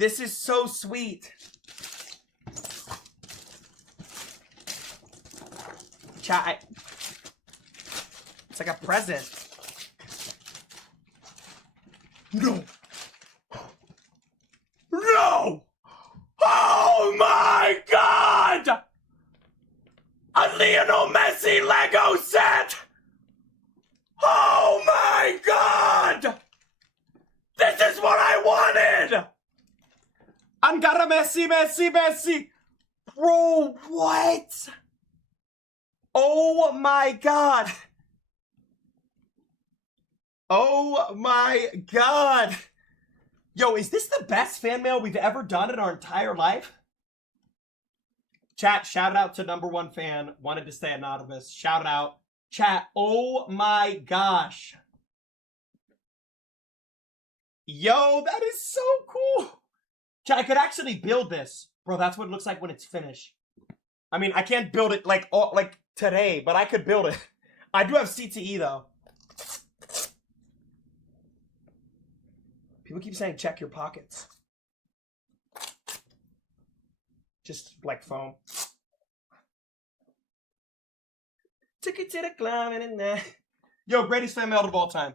This is so sweet. Chat. It's like a present. No. No! Oh my God! A Lionel Messi LEGO set! Oh my God! This is what I wanted! Angara Messi! Bro, what? Oh my God! Oh my God! Yo, is this the best fan mail we've ever done in our entire life? Chat, shout out to #1 fan. Wanted to stay anonymous. Shout out. Chat, oh my gosh. Yo, that is so cool. Chat, I could actually build this. Bro, that's what it looks like when it's finished. I mean, I can't build it like today, but I could build it. I do have CTE though. People keep saying check your pockets. Just like foam. Took it to the climbing and that. Yo, greatest fan mail of all time.